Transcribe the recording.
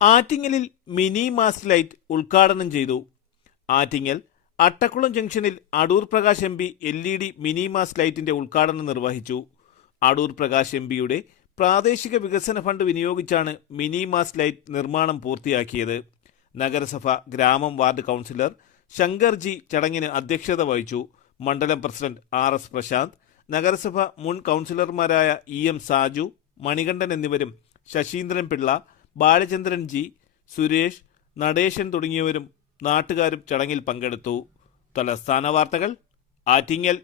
ആറ്റിങ്ങലിൽ mini mast light ഉദ്ഘാടനം ചെയ്തു. ആറ്റിങ്ങൽ അട്ടക്കുളം ജംഗ്ഷനിൽ Adoor Prakash M P LED mini mass ലൈറ്റിന്റെ ഉദ്ഘാടനം നിർവഹിച്ചു. അടൂർ പ്രകാശ് എം പിയുടെ പ്രാദേശിക വികസന ഫണ്ട് വിനിയോഗിച്ചാണ് മിനി മാസ് ലൈറ്റ് നിർമ്മാണം പൂർത്തിയാക്കിയത്. നഗരസഭ ഗ്രാമം വാർഡ് കൗൺസിലർ ശങ്കർജി ചടങ്ങിന് അധ്യക്ഷത വഹിച്ചു. മണ്ഡലം പ്രസിഡന്റ് RS പ്രശാന്ത്, നഗരസഭ മുൻ കൗൺസിലർമാരായ EM സാജു, മണികണ്ഠൻ എന്നിവരും ശശീന്ദ്രൻ പിള്ള, ബാലചന്ദ്രൻ ജി, സുരേഷ്, നടേശൻ തുടങ്ങിയവരും നാട്ടുകാരും ചടങ്ങിൽ പങ്കെടുത്തു. തലസ്ഥാന വാർത്തകൾ, ആറ്റിങ്ങൽ.